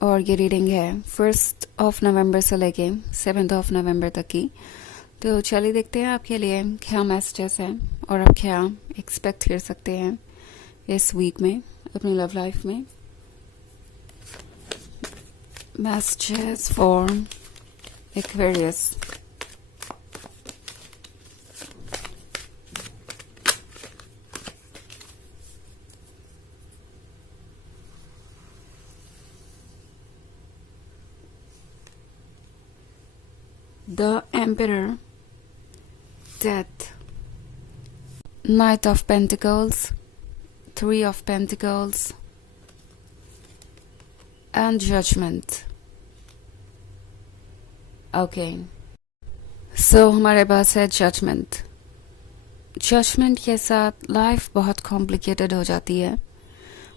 और ये रीडिंग है 1 नवंबर से लेके 7 नवंबर तक की। तो चलिए देखते हैं आपके लिए क्या मैसेजेस हैं और आप क्या एक्सपेक्ट कर सकते हैं इस वीक में अपनी लव लाइफ में। Messages for Aquarius. The Emperor, Death, Knight of Pentacles, 3 of Pentacles, and Judgment. Okay. So हमारे पास है Judgment. Judgment के साथ लाइफ बहुत कॉम्प्लिकेटेड हो जाती है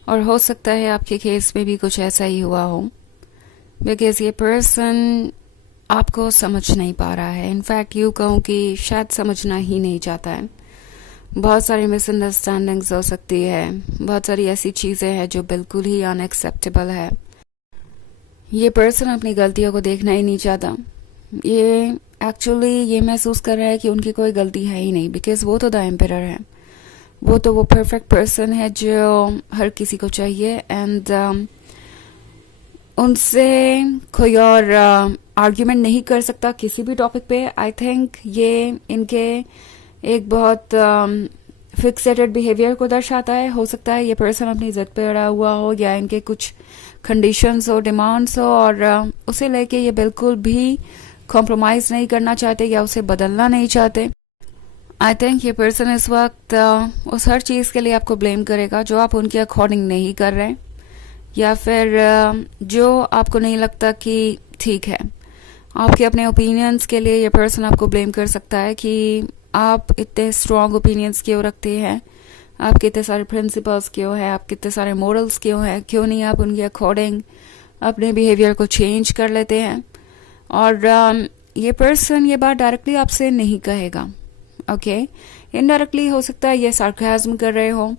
और हो सकता है आपके केस में भी कुछ ऐसा ही हुआ हो, बिकॉज ये पर्सन आपको समझ नहीं पा रहा है। इनफैक्ट यूँ कहूँ कि शायद समझना ही नहीं चाहता है। बहुत सारी मिसअंडरस्टैंडिंग्स हो सकती है, बहुत सारी ऐसी चीज़ें हैं जो बिल्कुल ही अनएक्सेप्टेबल है। ये पर्सन अपनी गलतियों को देखना ही नहीं चाहता। ये एक्चुअली ये महसूस कर रहा है कि उनकी कोई गलती है ही नहीं, बिकॉज वो तो द एम्परर है। वो परफेक्ट पर्सन है जो हर किसी को चाहिए एंड उनसे कोई और आर्ग्यूमेंट नहीं कर सकता किसी भी टॉपिक पे। आई थिंक ये इनके एक बहुत फिक्सेटेड बिहेवियर को दर्शाता है। हो सकता है ये पर्सन अपनी जिद पे अड़ा हुआ हो या इनके कुछ कंडीशंस हो, डिमांड्स हो और उसे लेके ये बिल्कुल भी कॉम्प्रोमाइज नहीं करना चाहते या उसे बदलना नहीं चाहते। आई थिंक ये पर्सन इस वक्त उस हर चीज़ के लिए आपको ब्लेम करेगा जो आप उनके अकॉर्डिंग नहीं कर रहे या फिर जो आपको नहीं लगता कि ठीक है। आपके अपने ओपिनियंस के लिए ये पर्सन आपको ब्लेम कर सकता है कि आप इतने स्ट्रॉन्ग ओपिनियंस क्यों रखते हैं, आपके इतने सारे प्रिंसिपल्स क्यों हैं, आपके इतने सारे मोरल्स क्यों हैं, क्यों नहीं आप उनके अकॉर्डिंग अपने बिहेवियर को चेंज कर लेते हैं। और ये पर्सन ये बात डायरेक्टली आपसे नहीं कहेगा, ओके। इनडायरेक्टली हो सकता है ये सार्काज्म कर रहे हो,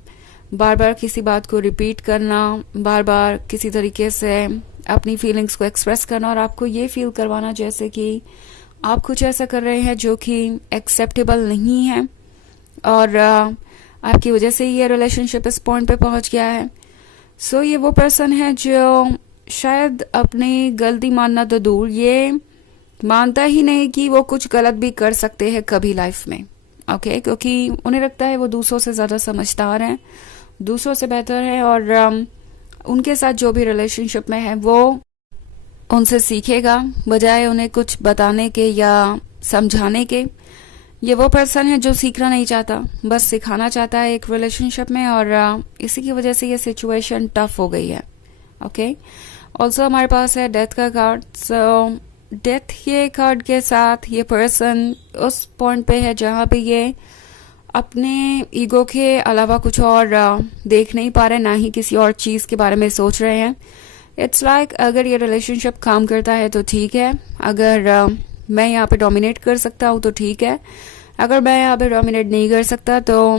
बार बार किसी बात को रिपीट करना, बार बार किसी तरीके से अपनी फीलिंग्स को एक्सप्रेस करना और आपको ये फील करवाना जैसे कि आप कुछ ऐसा कर रहे हैं जो कि एक्सेप्टेबल नहीं है और आपकी वजह से ये रिलेशनशिप इस पॉइंट पे पहुंच गया है। सो ये वो पर्सन है जो शायद अपनी गलती मानना तो दूर, ये मानता ही नहीं कि वो कुछ गलत भी कर सकते हैं कभी लाइफ में, ओके। क्योंकि उन्हें लगता है वो दूसरों से ज़्यादा समझदार हैं, दूसरों से बेहतर है और उनके साथ जो भी रिलेशनशिप में है वो उनसे सीखेगा बजाय उन्हें कुछ बताने के या समझाने के। ये वो पर्सन है जो सीखना नहीं चाहता, बस सिखाना चाहता है एक रिलेशनशिप में और इसी की वजह से ये सिचुएशन टफ हो गई है, ओके। ऑल्सो हमारे पास है डेथ का कार्ड। सो डेथ के कार्ड के साथ ये पर्सन उस पॉइंट पे है जहाँ पे ये अपने ईगो के अलावा कुछ और देख नहीं पा रहे, ना ही किसी और चीज़ के बारे में सोच रहे हैं। इट्स लाइक अगर ये रिलेशनशिप काम करता है तो ठीक है, अगर मैं यहाँ पे डोमिनेट कर सकता हूँ तो ठीक है, अगर मैं यहाँ पे डोमिनेट नहीं कर सकता तो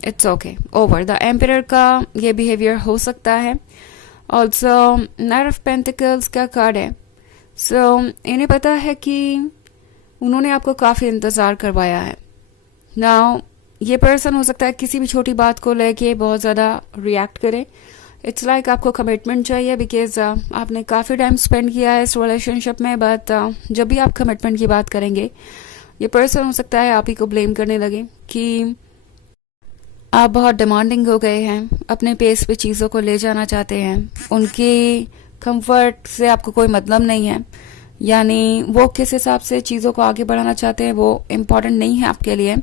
it's okay, over. The emperor का ये बिहेवियर हो सकता है। ऑल्सो नाइट ऑफ पेंटिकल्स का कार्ड है। सो इन्हें पता है कि उन्होंने आपको काफ़ी इंतज़ार करवाया है। नाउ ये पर्सन हो सकता है किसी भी छोटी बात को लेके बहुत ज़्यादा रिएक्ट करे। इट्स लाइक आपको कमिटमेंट चाहिए बिकॉज आपने काफ़ी टाइम स्पेंड किया है इस रिलेशनशिप में, बट जब भी आप कमिटमेंट की बात करेंगे ये पर्सन हो सकता है आप ही को ब्लेम करने लगे कि आप बहुत डिमांडिंग हो गए हैं, अपने पेस पे चीज़ों को ले जाना चाहते हैं, उनके कंफर्ट से आपको कोई मतलब नहीं है, यानी वो किस हिसाब से चीज़ों को आगे बढ़ाना चाहते हैं वो इम्पॉर्टेंट नहीं है आपके लिए।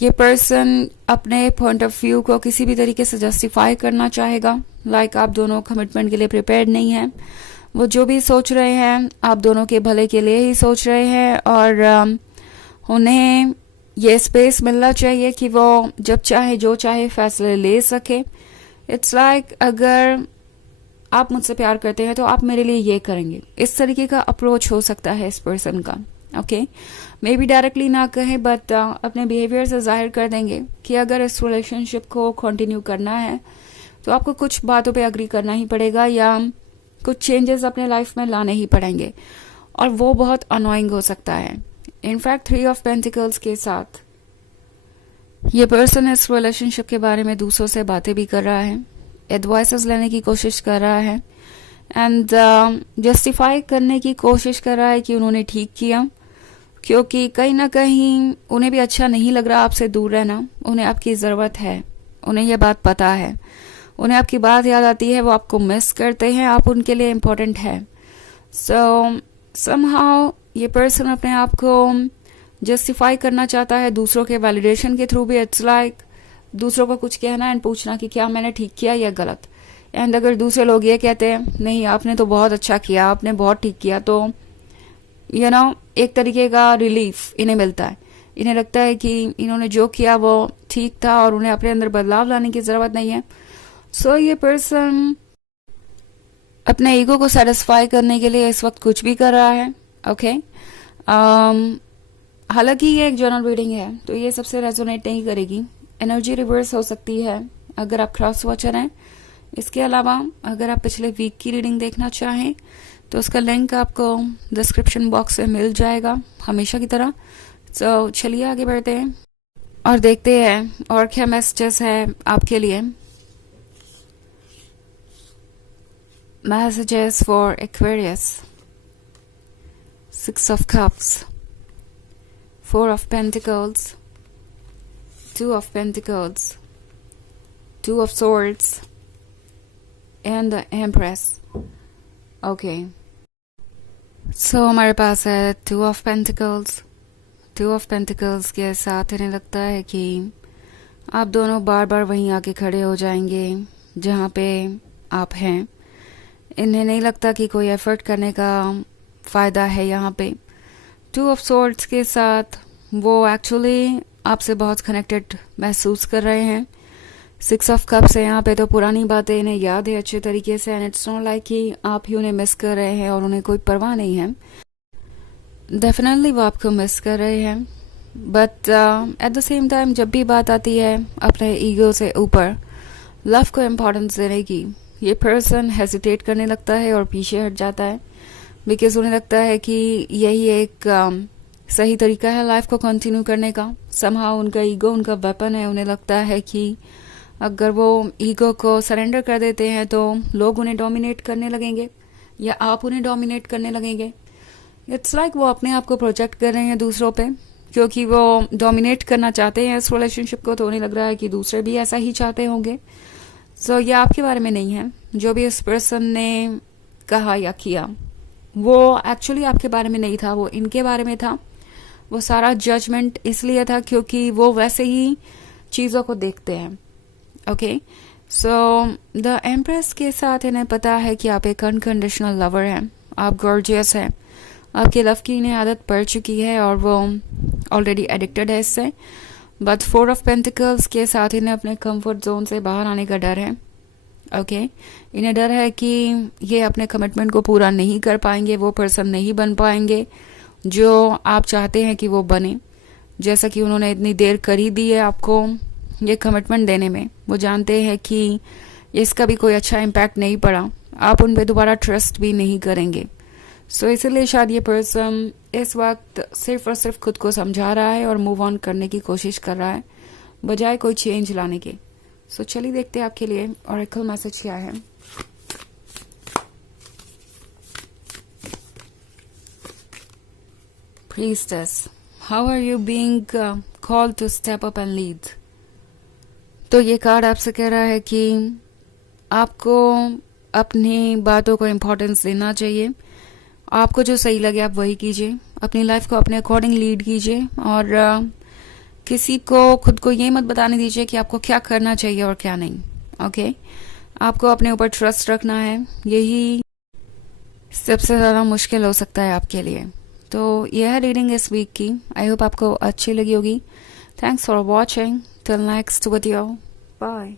ये पर्सन अपने पॉइंट ऑफ व्यू को किसी भी तरीके से जस्टिफाई करना चाहेगा, लाइक आप दोनों कमिटमेंट के लिए प्रिपेयर्ड नहीं हैं। वो जो भी सोच रहे हैं आप दोनों के भले के लिए ही सोच रहे हैं और उन्हें ये स्पेस मिलना चाहिए कि वो जब चाहे जो चाहे फैसले ले सके। इट्स लाइक अगर आप मुझसे प्यार करते हैं तो आप मेरे लिए ये करेंगे, इस तरीके का अप्रोच हो सकता है इस पर्सन का, ओके। मे बी डायरेक्टली ना कहें बट अपने बिहेवियर से जाहिर कर देंगे कि अगर इस रिलेशनशिप को कंटिन्यू करना है तो आपको कुछ बातों पे अग्री करना ही पड़ेगा या कुछ चेंजेस अपने लाइफ में लाने ही पड़ेंगे और वो बहुत अनोइंग हो सकता है। इनफैक्ट 3 ऑफ पेंटिकल्स के साथ ये पर्सन इस रिलेशनशिप के बारे में दूसरों से बातें भी कर रहा है, एडवाइसेस लेने की कोशिश कर रहा है एंड जस्टिफाई करने की कोशिश कर रहा है कि उन्होंने ठीक किया, क्योंकि कहीं ना कहीं उन्हें भी अच्छा नहीं लग रहा आपसे दूर रहना। उन्हें आपकी ज़रूरत है, उन्हें यह बात पता है, उन्हें आपकी बात याद आती है, वो आपको मिस करते हैं, आप उनके लिए इम्पोर्टेंट है। सो समहाउ ये पर्सन अपने आप को जस्टिफाई करना चाहता है दूसरों के वैलिडेशन के थ्रू भी। इट्स लाइक दूसरों को कुछ कहना एंड पूछना कि क्या मैंने ठीक किया या गलत। एंड अगर दूसरे लोग ये कहते हैं नहीं आपने तो बहुत अच्छा किया, आपने बहुत ठीक किया, तो यू नो एक तरीके का रिलीफ इन्हें मिलता है। इन्हें लगता है कि इन्होंने जो किया वो ठीक था और उन्हें अपने अंदर बदलाव लाने की ज़रूरत नहीं है। सो ये पर्सन अपने ईगो को सेटिस्फाई करने के लिए इस वक्त कुछ भी कर रहा है। ओके हालांकि ये एक जर्नल रीडिंग है तो ये सबसे रेजोनेट नहीं करेगी, एनर्जी रिवर्स हो सकती है अगर आप क्रॉस वॉचर हैं। इसके अलावा अगर आप पिछले वीक की रीडिंग देखना चाहें तो उसका लिंक आपको डिस्क्रिप्शन बॉक्स में मिल जाएगा हमेशा की तरह। तो चलिए आगे बढ़ते हैं और देखते हैं और क्या मैसेजेस है आपके लिए। Messages for Aquarius, 6 of Cups, 4 of Pentacles, 2 of Pentacles, 2 of Swords, and the Empress. Okay. So हमारे पास है 2 of Pentacles. 2 of Pentacles के साथ इन्हें लगता है कि आप दोनों बार बार वहीं आके खड़े हो जाएंगे जहाँ पे आप हैं। इन्हें नहीं लगता कि कोई एफर्ट करने का फ़ायदा है यहाँ पे। 2 of Swords के साथ वो एक्चुअली आपसे बहुत कनेक्टेड महसूस कर रहे हैं। 6 of Cups है यहाँ पे तो पुरानी बातें इन्हें याद है अच्छे तरीके से एंड इट्स नॉट लाइक कि आप ही उन्हें मिस कर रहे हैं और उन्हें कोई परवाह नहीं है। डेफिनेटली वो आपको मिस कर रहे हैं but at the same time जब भी बात आती है अपने ईगो से ऊपर लव को इम्पोर्टेंस देने की, ये पर्सन हेजिटेट करने लगता है और पीछे हट जाता है बिकॉज उन्हें लगता है कि यही एक सही तरीका है लाइफ को कंटिन्यू करने का। समहाउ उनका ईगो उनका वेपन है। उन्हें लगता है कि अगर वो ईगो को सरेंडर कर देते हैं तो लोग उन्हें डोमिनेट करने लगेंगे या आप उन्हें डोमिनेट करने लगेंगे। इट्स लाइक वो अपने आप को प्रोजेक्ट कर रहे हैं दूसरों पे, क्योंकि वो डोमिनेट करना चाहते हैं इस रिलेशनशिप को, तो उन्हें लग रहा है कि दूसरे भी ऐसा ही चाहते होंगे। सो ये आपके बारे में नहीं है। जो भी इस पर्सन ने कहा या किया वो एक्चुअली आपके बारे में नहीं था, वो इनके बारे में था। वो सारा जजमेंट इसलिए था क्योंकि वो वैसे ही चीज़ों को देखते हैं। ओके सो द एम्प्रेस के साथ इन्हें पता है कि आप एक अनकंडीशनल लवर हैं, आप गॉर्जियस हैं, आपके लव की इन्हें आदत पड़ चुकी है और वो ऑलरेडी एडिक्टेड है इससे। बट 4 ऑफ पेंटिकल्स के साथ इन्हें अपने कंफर्ट जोन से बाहर आने का डर है। ओके इन्हें डर है कि ये अपने कमिटमेंट को पूरा नहीं कर पाएंगे, वो पर्सन नहीं बन पाएंगे जो आप चाहते हैं कि वो बने। जैसा कि उन्होंने इतनी देर कर ही दी है आपको ये कमिटमेंट देने में, वो जानते हैं कि इसका भी कोई अच्छा इम्पैक्ट नहीं पड़ा, आप उन पर दोबारा ट्रस्ट भी नहीं करेंगे। सो इसलिए शायद ये पर्सन इस वक्त सिर्फ और सिर्फ खुद को समझा रहा है और मूव ऑन करने की कोशिश कर रहा है बजाय कोई चेंज लाने के। सो चलिए देखते हैं आपके लिए ऑरेकल मैसेज क्या है। Priestess, how are you being called to step up and lead? तो ये कार्ड आपसे कह रहा है कि आपको अपनी बातों को इम्पोर्टेंस देना चाहिए, आपको जो सही लगे आप वही कीजिए, अपनी लाइफ को अपने अकॉर्डिंग लीड कीजिए और किसी को खुद को ये मत बताने दीजिए कि आपको क्या करना चाहिए और क्या नहीं। ओके आपको अपने ऊपर ट्रस्ट रखना है, यही सबसे ज़्यादा मुश्किल हो सकता है आपके लिए। तो यह है रीडिंग इस वीक की। आई होप आपको अच्छी लगी होगी। Thanks for watching. Till next video, bye.